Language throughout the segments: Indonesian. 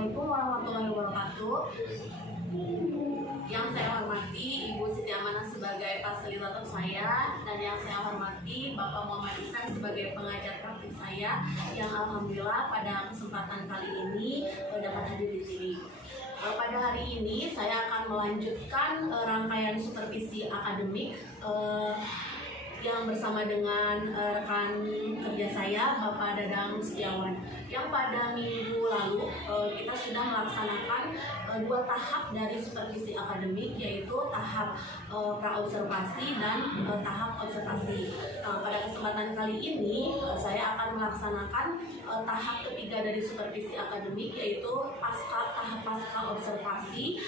Assalamualaikum warahmatullahi wabarakatuh. Yang saya hormati Ibu Siti Amanah sebagai fasilitator saya, dan yang saya hormati Bapak Muhammad Ihsan sebagai pengajar praktik saya, yang alhamdulillah pada kesempatan kali ini dapat hadir di sini. Pada hari ini saya akan melanjutkan rangkaian supervisi akademik yang bersama dengan rekan kerja saya, Bapak Dadang Setiawan, yang pada minggu lalu kita sudah melaksanakan 2 tahap dari supervisi akademik, yaitu tahap praobservasi dan tahap observasi. Pada kesempatan kali ini saya akan melaksanakan tahap ketiga dari supervisi akademik, yaitu tahap pasca observasi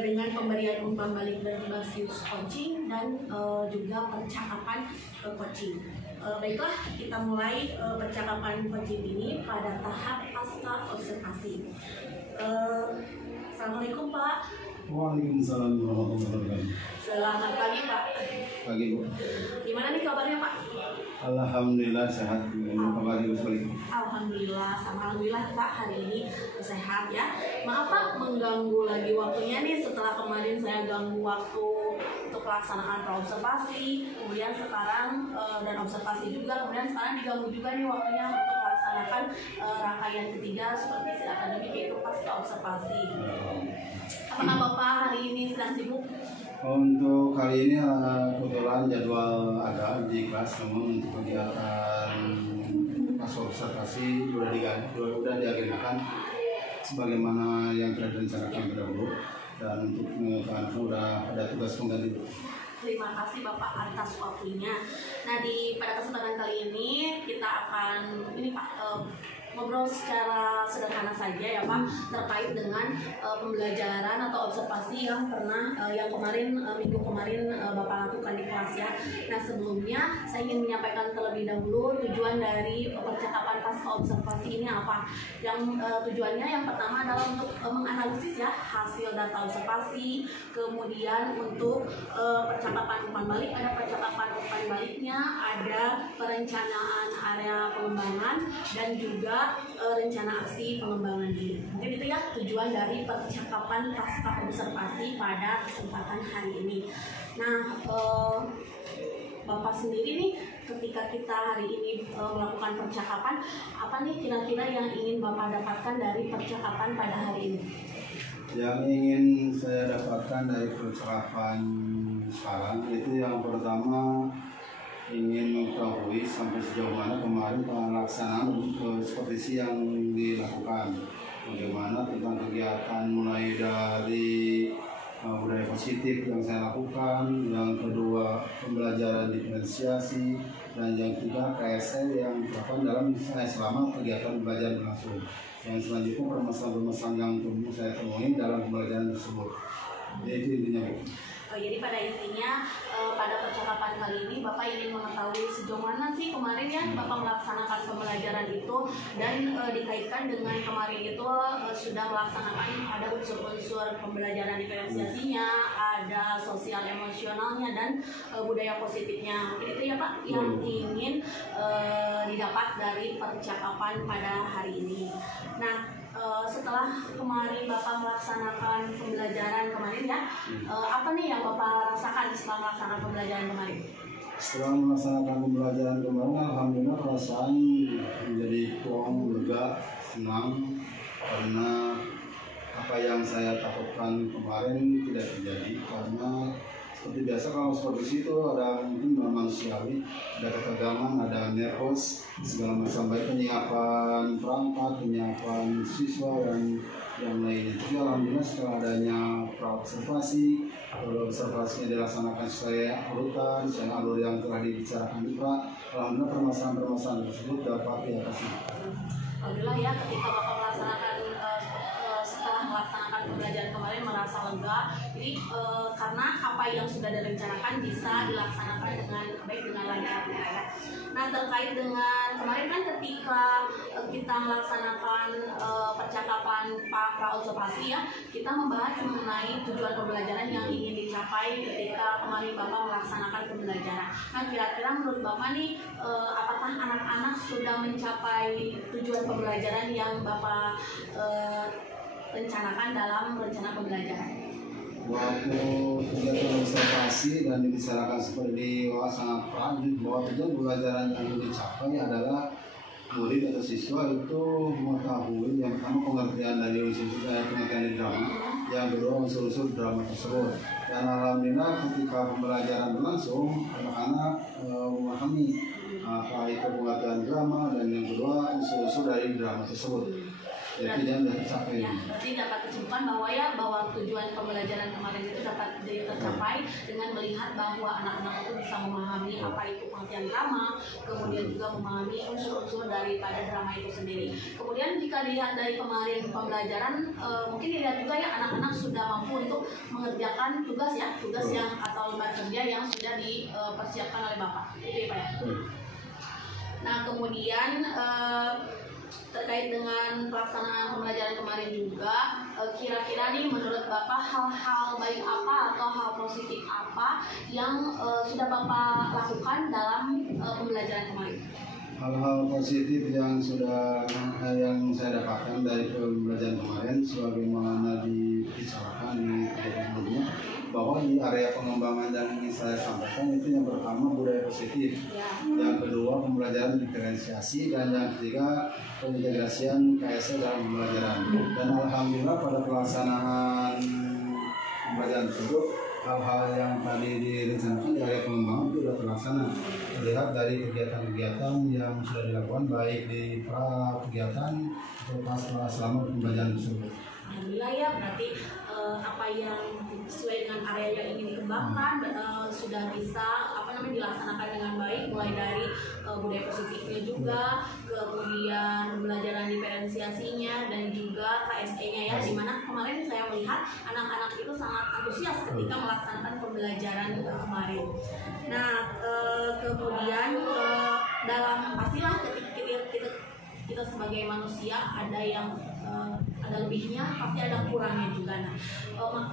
dengan pemberian umpan balik berbasis coaching dan juga percakapan coaching. Baiklah, kita mulai percakapan coaching ini pada tahap pasca observasi. Assalamualaikum Pak. Waalaikumsalam warahmatullahi wabarakatuh. Selamat pagi Pak. Pagi Bu. Gimana nih kabarnya Pak? Alhamdulillah sehat. Apa kabar Ibu sekalian? Alhamdulillah, alhamdulillah Pak, hari ini sehat ya. Maaf Pak mengganggu lagi waktunya nih, setelah kemarin saya ganggu waktu untuk pelaksanaan praobservasi, kemudian sekarang dan observasi juga, kemudian sekarang diganggu juga nih waktunya untuk melaksanakan rangkaian ketiga supervisi akademik, yaitu pasca observasi. Apakah Bapak hari ini sedang sibuk? Untuk kali ini kebetulan jadwal agak di kelas, namun untuk kegiatan pas observasi sudah diagendakan sebagaimana yang telah direncanakan terdahulu, dan untuk anak sudah ada tugas pengganti. Terima kasih Bapak atas waktunya. Nah, pada kesempatan kali ini kita akan Pak ngobrol secara sederhana saja ya Pak, terkait dengan pembelajaran atau observasi yang kemarin minggu kemarin Bapak lakukan di kelas ya. Nah, sebelumnya saya ingin menyampaikan terlebih dahulu tujuan dari percakapan pasca observasi ini apa. Yang tujuannya yang pertama adalah untuk menganalisis ya hasil data observasi, kemudian untuk percakapan umpan balik, ada percakapan umpan baliknya, ada perencanaan area pengembangan, dan juga rencana aksi pengembangan diri. Mungkin itu ya tujuan dari percakapan pasca observasi pada kesempatan hari ini. Nah, Bapak sendiri nih, ketika kita hari ini melakukan percakapan, apa nih kira-kira yang ingin Bapak dapatkan dari percakapan pada hari ini? Yang ingin saya dapatkan dari percakapan sekarang itu yang pertama, ingin mengetahui sampai sejauh mana kemarin pelaksanaan supervisi yang dilakukan, bagaimana tentang kegiatan mulai dari budaya positif yang saya lakukan, yang kedua pembelajaran diferensiasi, dan yang ketiga KSL yang dilakukan dalam selama kegiatan belajar berlangsung. Yang selanjutnya permasalahan-permasalahan yang saya temui dalam pembelajaran tersebut. Jadi intinya Bu. Jadi pada intinya pada percakapan kali ini Bapak ingin mengetahui sejauh mana sih kemarin ya Bapak melaksanakan pembelajaran itu, dan dikaitkan dengan kemarin itu sudah melaksanakan ada unsur-unsur pembelajaran diferensiasinya, ada sosial emosionalnya, dan budaya positifnya. Mungkin itu ya Pak yang ingin didapat dari percakapan pada hari ini. Nah, setelah kemarin Bapak melaksanakan pembelajaran kemarin ya, apa nih yang Bapak rasakan setelah melaksanakan pembelajaran kemarin? Setelah melaksanakan pembelajaran kemarin, alhamdulillah perasaan menjadi plong, lega, senang, karena apa yang saya takutkan kemarin tidak terjadi. Karena seperti biasa kalau supervisi itu ada mungkin manusiawi, ada ketegangan, ada nervous, segala macam, baik penyiapan perangkat, penyiapan siswa, dan yang lainnya. Jadi alhamdulillah setelah adanya praobservasi, kalau observasinya dilaksanakan sesuai urutan, sesuai alur yang telah dibicarakan di Pak, alhamdulillah permasalahan-permasalahan tersebut dapat diatasi. Alhamdulillah ya, ketika Bapak setelah melaksanakan pembelajaran kemarin merasa lega. Jadi karena apa yang sudah direncanakan bisa dilaksanakan dengan baik, dengan lancar ya. Nah, terkait dengan kemarin kan ketika kita melaksanakan percakapan praobservasi ya, kita membahas mengenai tujuan pembelajaran yang ingin dicapai ketika kemarin Bapak melaksanakan pembelajaran. Nah, kira-kira menurut Bapak nih apakah anak-anak sudah mencapai tujuan pembelajaran yang Bapak rencanakan dalam rencana pembelajaran? Waktu kegiatan observasi dan dibicarakan seperti di sangat lanjut bahwa tujuan pembelajaran yang dicapai adalah murid atau siswa itu mengetahui yang pertama pengertian dari unsur-unsur pengertian di drama, yang kedua unsur-unsur drama tersebut. Dan alhamdulillah ketika pembelajaran berlangsung, anak-anak memahami apa itu pengertian drama, dan yang kedua unsur-unsur dari drama tersebut. Jadi yang sudah tercapai. Ya, berarti dapat disimpulkan bahwa tujuan pembelajaran kemarin itu dapat tercapai dengan melihat bahwa anak-anak itu bisa memahami apa itu pengertian drama, kemudian juga memahami unsur-unsur daripada drama itu sendiri. Kemudian jika dilihat dari kemarin pembelajaran, mungkin dilihat juga ya anak-anak sudah mampu untuk mengerjakan tugas yang atau lembar kerja yang sudah dipersiapkan oleh Bapak. Itu ya Pak ya. Nah kemudian terkait dengan pelaksanaan pembelajaran kemarin juga, kira-kira nih menurut Bapak hal-hal baik apa atau hal positif apa yang sudah Bapak lakukan dalam pembelajaran kemarin? Hal-hal positif yang saya dapatkan dari pembelajaran kemarin sebagaimana dibicarakan di sebelumnya, bahwa di area pengembangan yang ingin saya sampaikan itu yang pertama budaya positif, yang kedua pembelajaran diferensiasi, dan yang ketiga pengintegrasian KSE dalam pembelajaran. Dan alhamdulillah pada pelaksanaan pembelajaran tersebut, hal-hal yang tadi direncanakan di area pengembangan itu sudah terlaksana. Terlihat dari kegiatan-kegiatan yang sudah dilakukan baik di pra kegiatan atau selama pembelajaran tersebut. Alhamdulillah ya, berarti apa yang sesuai dengan area yang ingin dikembangkan sudah bisa dilaksanakan dengan baik, mulai dari budaya positifnya juga, kemudian pembelajaran diferensiasinya, dan juga KSE-nya ya, dimana kemarin saya melihat anak-anak itu sangat antusias ketika melaksanakan pembelajaran kemarin. Nah kemudian dalam pastilah ketika kita sebagai manusia ada yang ada lebihnya, pasti ada kurangnya juga. Nah,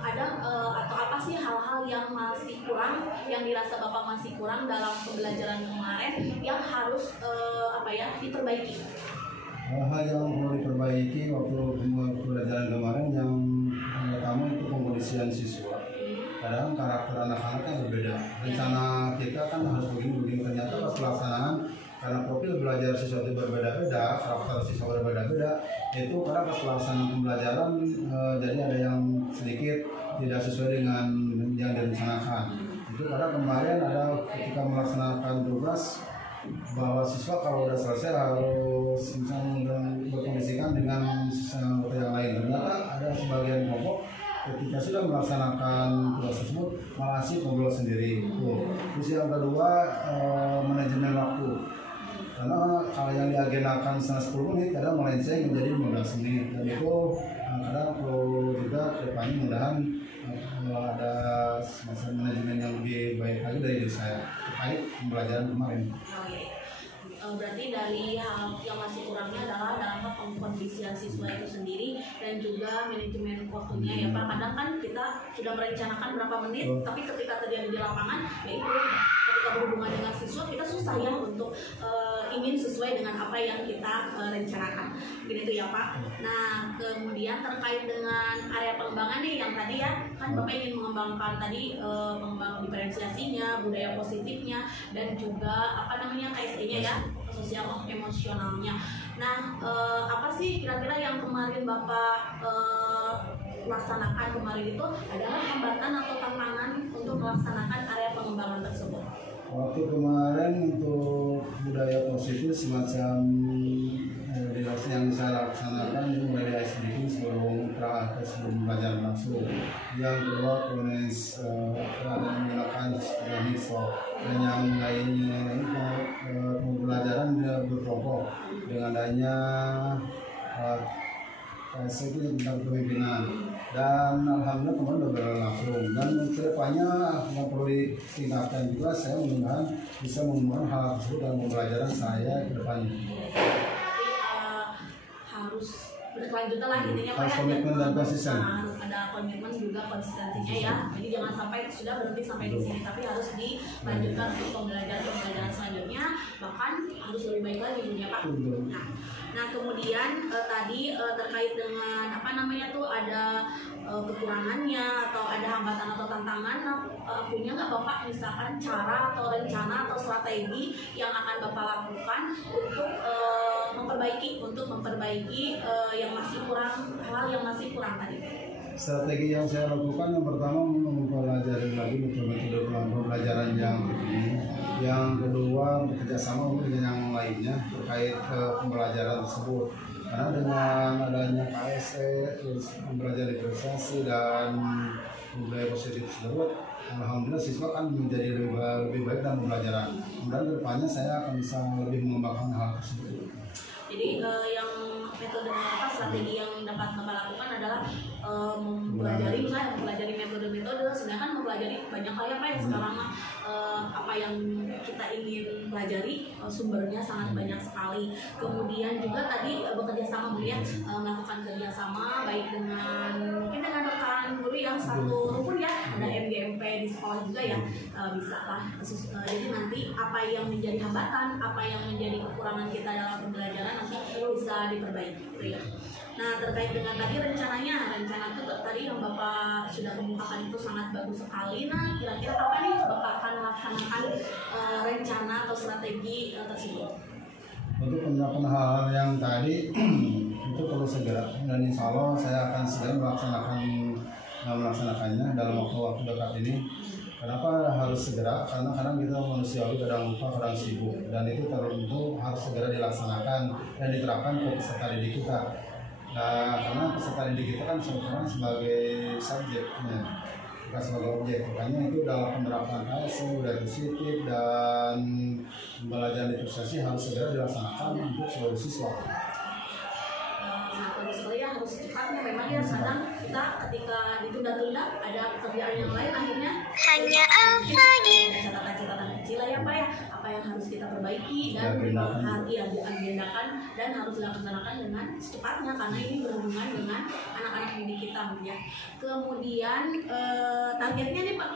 atau apa sih hal-hal yang masih kurang, yang dirasa Bapak masih kurang dalam pembelajaran kemarin yang harus diperbaiki? Hal yang perlu diperbaiki waktu pembelajaran kemarin yang pertama itu pengkondisian siswa. Kadang karakter anak-anak kan berbeda. Rencana kita kan harus begini, ternyata pas pelaksanaan karena profil belajar siswa itu berbeda-beda, karakter siswa berbeda-beda, itu karena pas pelaksanaan pembelajaran jadi ada yang sedikit tidak sesuai dengan yang direncanakan. Itu karena kemarin ada ketika melaksanakan tugas bahwa siswa kalau sudah selesai harus misalnya berkondisikan dengan siswa yang lain. Ternyata ada sebagian kelompok ketika sudah melaksanakan tugas tersebut masih ngobrol sendiri. Terus yang kedua manajemen waktu. Karena kalau yang diagendakan 10 menit kadang melenceng menjadi 15 menit, dan itu kadang perlu juga kedepannya mudahan ada semacam manajemen yang lebih baik lagi dari diri saya terkait pembelajaran kemarin. Berarti dari hal yang masih kurangnya adalah dalam pengkondisian siswa itu sendiri dan juga manajemen waktunya ya Pak. Kadang kan kita sudah merencanakan berapa menit, tapi ketika terjadi di lapangan, yaitu ketika berhubungan dengan siswa kita susah ya untuk ingin sesuai dengan apa yang kita rencanakan. Begitu ya Pak. Nah kemudian terkait dengan area pengembangan nih yang tadi ya, kan Bapak ingin mengembangkan tadi pengembangan diferensiasinya, budaya positifnya, dan juga KSE-nya ya, sosial emosionalnya. Nah apa sih kira-kira yang kemarin Bapak laksanakan kemarin itu adalah hambatan atau tantangan untuk melaksanakan area pengembangan tersebut? Waktu kemarin untuk budaya positif semacam yang saya laksanakan itu mulai dari SDG sebelum belajar langsung. Yang kedua menggunakan hisop, dan yang lainnya itu pembelajaran berkelompok dengan adanya KSE tentang kepemimpinan, dan alhamdulillah kemarin sudah berlangsung, dan kedepannya yang perlu ditingkatkan juga. Saya mudah-mudahan bisa mengembangkan hal tersebut dalam pembelajaran saya ke depannya. Harus berkelanjutan lah intinya Pak harus ya. komitmen dan konsisten. Nah, harus ada komitmen juga konsistensinya ya. Jadi jangan sampai sudah berhenti sampai di sini, tapi harus dilanjutkan untuk pembelajaran selanjutnya, bahkan harus lebih baik lagi punya Pak. Nah kemudian tadi terkait dengan apa namanya tuh ada kekurangannya atau ada hambatan atau tantangan, punya nggak Bapak misalkan cara atau rencana atau strategi yang akan Bapak lakukan untuk memperbaiki yang masih kurang, hal yang masih kurang tadi? Strategi yang saya lakukan yang pertama mempelajari lagi metode pembelajaran yang terkini, yang kedua bekerjasama dengan yang lainnya terkait pembelajaran tersebut. Karena dengan adanya KSE, terus mempelajari prestasi dan budaya positif tersebut, alhamdulillah siswa kan menjadi lebih baik dalam pembelajaran. Kemudian kedepannya saya akan bisa lebih mengembangkan hal tersebut. Jadi yang metode apa strategi yang dapat Bapak lakukan adalah mempelajari metode-metode, sedangkan mempelajari banyak hal ya Pak ya sekarang apa yang kita ingin pelajari sumbernya sangat banyak sekali. Kemudian juga tadi bekerja sama ya, melakukan kerjasama baik dengan mungkin dengan rekan guru yang satu rukun ya, ada MGMP di sekolah juga ya, bisa lah. Jadi nanti apa yang menjadi hambatan, apa yang menjadi kekurangan kita dalam pembelajaran nanti bisa diperbaiki gitu ya. Nah terkait dengan tadi rencana itu tadi yang Bapak sudah kemukakan itu sangat bagus sekali. Nah kira-kira apa nih Bapak akan melaksanakan rencana atau strategi tersebut? Untuk penerapan hal-hal yang tadi itu perlu segera, dan insya Allah saya akan segera melaksanakannya dalam waktu dekat ini. Kenapa harus segera? Karena kadang kita manusiawi, kadang lupa, kadang sibuk, dan itu tentu harus segera dilaksanakan dan diterapkan ke peserta didik kita. Nah, karena peserta didik kita kan sebenarnya sebagai subjeknya, bukan sebagai objek. Makanya itu dalam penerapan KSE, budaya positif dan pembelajaran prestasi harus segera dilaksanakan untuk seluruh siswa. Sebenarnya harus cepatnya, memang ya kadang kita ketika ditunda-tunda ada pekerjaan yang lain akhirnya hanya catatan-catatan kecil ya Pak ya, apa yang harus kita perbaiki dan diagendakan dan harus dilaksanakan dengan secepatnya karena ini berhubungan dengan anak-anak didik kita ya. Kemudian targetnya nih Pak,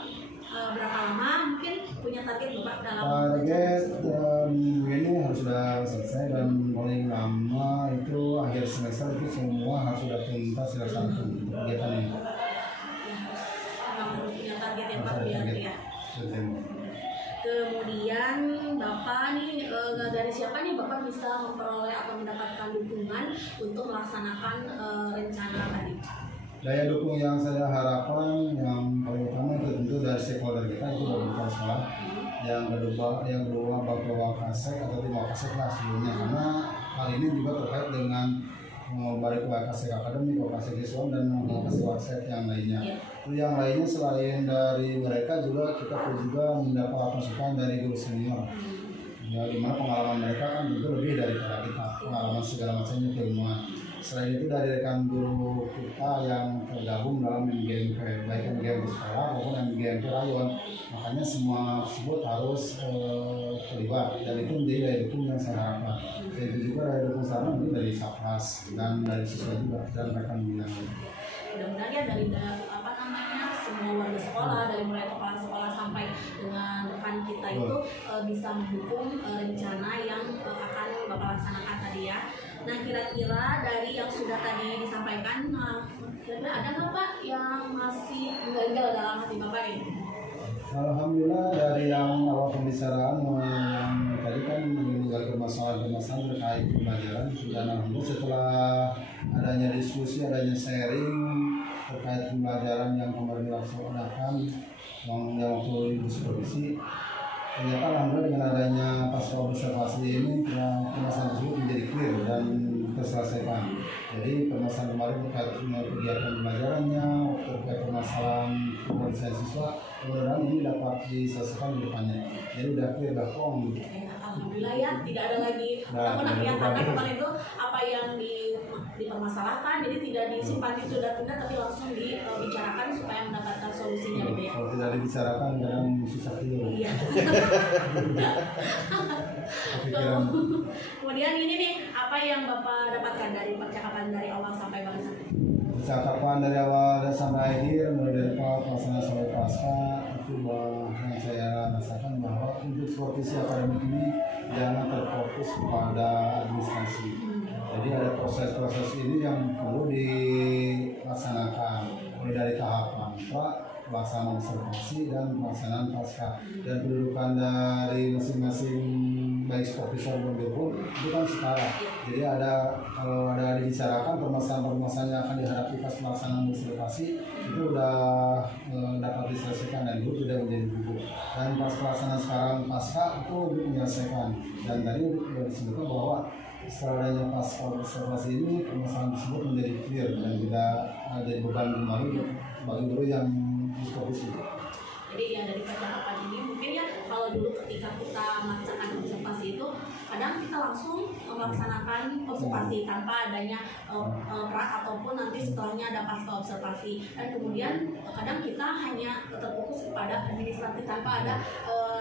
berapa lama mungkin punya target Bapak dalam target minggu ini harus sudah selesai, dan paling lama itu akhir semester itu semua harus sudah tuntas dilaksanakan kegiatan ini. Memang harus punya target yang Pak biar ya. Kemudian Bapak nih dari siapa nih Bapak bisa memperoleh atau mendapatkan dukungan untuk melaksanakan rencana tadi? Daya dukung yang saya harapkan yang paling utama itu tentu dari stakeholder kita, itu dari kepala sekolah. Yang kedua Bapak Wakasek atau tim Wakasek lah sebelumnya, karena hal ini juga terkait dengan baik Wakasek Akademik, Wakasek Islam dan Wakasek yang lainnya. Yang lainnya selain dari mereka juga kita perlu juga mendapat masukan dari guru senior. Ya, dimana pengalaman mereka kan tentu lebih daripada kita, pengalaman segala macamnya, keilmuan. Selain itu dari rekan guru kita yang tergabung dalam MGMP, baik MGMP sekolah maupun MGMP rayon, makanya semua tersebut harus terlibat, dan itu menjadi daya dukung yang saya harapkan. Dan itu juga daya dukung sana mungkin dari Satgas dan dari siswa juga dan rekan yang lain. Mudah-mudahan ya dari semua warga sekolah, dari mulai kepala sekolah sampai dengan rekan kita itu bisa mendukung rencana yang akan Bapak laksanakan tadi ya. Nah kira-kira dari yang sudah tadi disampaikan, kira-kira ada nggak Pak yang masih mengganjal dalam hati Bapak ini? Alhamdulillah dari yang awal pembicaraan yang tadi kan meninggal permasalahan-permasalahan terkait pembelajaran, dan alhamdulillah setelah adanya diskusi, adanya sharing terkait pembelajaran yang kemarin dilaksanakan yang waktu di supervisi, ternyata alhamdulillah dengan adanya pasca observasi ini permasalahan tersebut menjadi clear dan terselesaikan. Jadi permasalahan kemarin terkait kegiatan pembelajarannya, terkait permasalahan pemeriksaan siswa, mudah-mudahan ini dapat diselesaikan di depannya. Jadi udah clear, udah plong. Alhamdulillah ya, tidak ada lagi. Namun ya karena kemarin itu apa yang dipermasalahkan, jadi tidak disimpan ditunda-tunda tapi langsung dibicarakan supaya mendapatkan solusinya gitu ya. Kalau tidak dibicarakan kadang susah tidur. Iya. Kemudian ini nih, apa yang Bapak dapatkan dari percakapan dari awal sampai barusan? Percakapan dari awal dan sampai akhir, mulai dari pelaksanaan sampai pasca, itu yang saya rasakan bahwa untuk supervisi akademik ini jangan terfokus pada administrasi. Jadi ada proses-proses ini yang perlu dilaksanakan mulai dari tahapan pelaksanaan observasi dan pelaksanaan pasca, dan kedudukan dari masing-masing baik supervisor maupun dirpun itu kan setara. Jadi kalau ada dibicarakan permasalahan-permasalahan yang akan dihadapi pas pelaksanaan observasi itu udah dapat diselesaikan dan itu tidak menjadi gugur. Dan pas pelaksanaan sekarang pasca itu untuk menyelesaikan. Dan tadi sudah disebutkan bahwa setelah adanya pasca observasi ini permasalahan tersebut menjadi clear dan tidak jadi beban kembali bagi guru yang supervisi. Jadi yang dari percakapan ini mungkin ya, kalau dulu ketika kita melaksanakan observasi itu kadang kita langsung melaksanakan observasi tanpa adanya pra ataupun nanti setelahnya ada pasca observasi, dan kemudian kadang kita hanya terfokus kepada administratif tanpa ada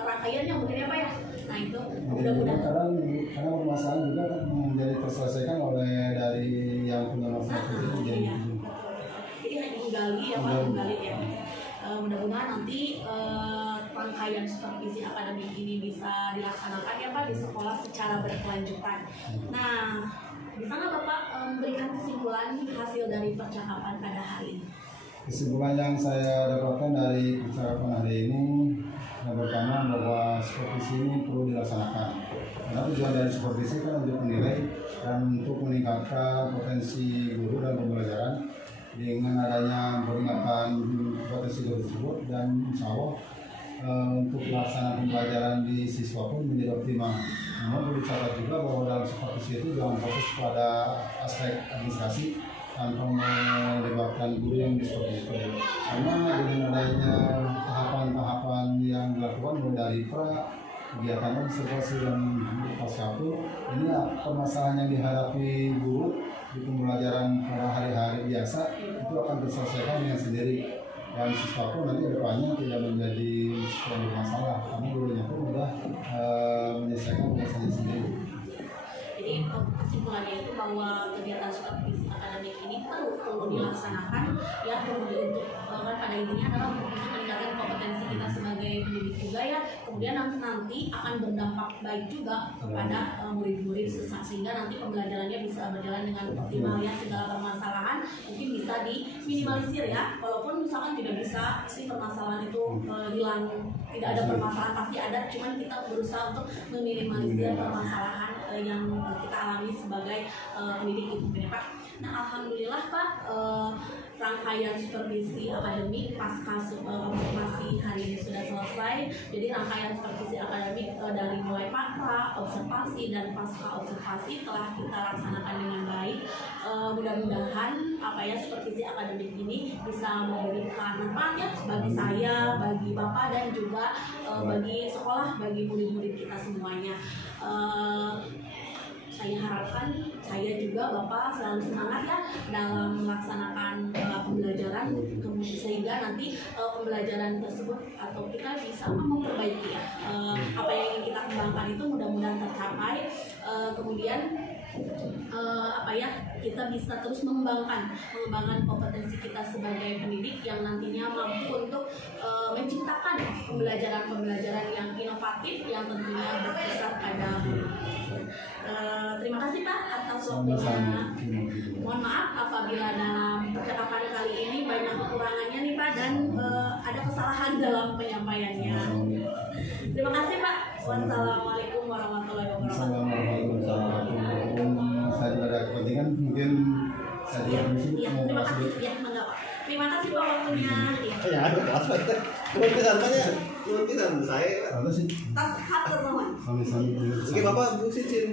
rangkaiannya mungkin ya Pak ya. Nah itu mudah-mudahan karena permasalahan juga kan menjadi terselesaikan oleh dari yang punya masalah itu jadi hanya menggali ya Pak, menggali ya. Mudah-mudahan nanti rangkaian supervisi akademik ini bisa dilaksanakan ya Pak di sekolah secara berkelanjutan. Nah, bisa nggak Bapak memberikan kesimpulan hasil dari percakapan pada hari ini? Kesimpulan yang saya dapatkan dari percakapan hari ini, yang pertama bahwa supervisi ini perlu dilaksanakan. Karena tujuan dari supervisi kan untuk menilai dan untuk meningkatkan potensi guru dan pembelajaran. Dengan adanya peringatan potensi tersebut, dan insya Allah untuk pelaksanaan pembelajaran di siswa pun menjadi optimal. Namun perlu dicatat juga bahwa dalam supervisi itu jangan fokus pada aspek administrasi tanpa melibatkan guru yang disupervisi. Karena dengan adanya tahapan-tahapan yang dilakukan mulai dari kegiatan observasi dan pasca ini permasalahan yang dihadapi guru di pembelajaran pada hari-hari biasa itu akan terselesaikan dengan sendiri, dan siswa pun nanti depannya tidak menjadi suatu masalah karena gurunya pun sudah menyelesaikan tugasnya sendiri. Jadi kesimpulannya itu bahwa kegiatan supervisi akademik ini perlu dilaksanakan ya, kemudian untuk pada intinya adalah untuk meningkatkan kompetensi kita sebagai pendidik juga ya, kemudian nanti akan berdampak baik juga kepada murid-murid sehingga nanti pembelajarannya bisa berjalan dengan optimal ya, segala permasalahan mungkin bisa diminimalisir ya, walaupun misalkan tidak bisa si permasalahan itu hilang, tidak ada permasalahan, pasti ada, cuman kita berusaha untuk meminimalisir permasalahan yang kita alami sebagai pendidik itu Pak. Nah alhamdulillah Pak, rangkaian supervisi akademik pasca observasi hari ini sudah selesai. Jadi rangkaian supervisi akademik dari mulai pra, observasi dan pasca observasi telah kita laksanakan dengan baik. Mudah-mudahan supervisi akademik ini bisa memberikan manfaat ya bagi saya, bagi Bapak dan juga bagi sekolah, bagi murid-murid kita semuanya. Saya harapkan saya juga Bapak selalu semangat ya dalam melaksanakan pembelajaran, sehingga nanti pembelajaran tersebut atau kita bisa memperbaiki ya apa yang ingin kita kembangkan itu mudah-mudahan tercapai. Kemudian kita bisa terus mengembangkan kompetensi kita sebagai pendidik yang nantinya mampu untuk menciptakan pembelajaran yang inovatif yang tentunya berpusat pada terima kasih Pak atas waktunya. Mohon maaf apabila dalam percakapan kali ini banyak kekurangannya nih Pak, dan ada kesalahan dalam penyampaiannya. Terima kasih Pak. Wassalamualaikum warahmatullahi wabarakatuh. Saya juga ada kepentingan, mungkin saya juga permisi. Terima kasih. Terima kasih Pak waktunya. Ya, kepentingan saya. Apa sih? Tas hak teman. Sami-sami. Oke, Bapak, Bu Sicin.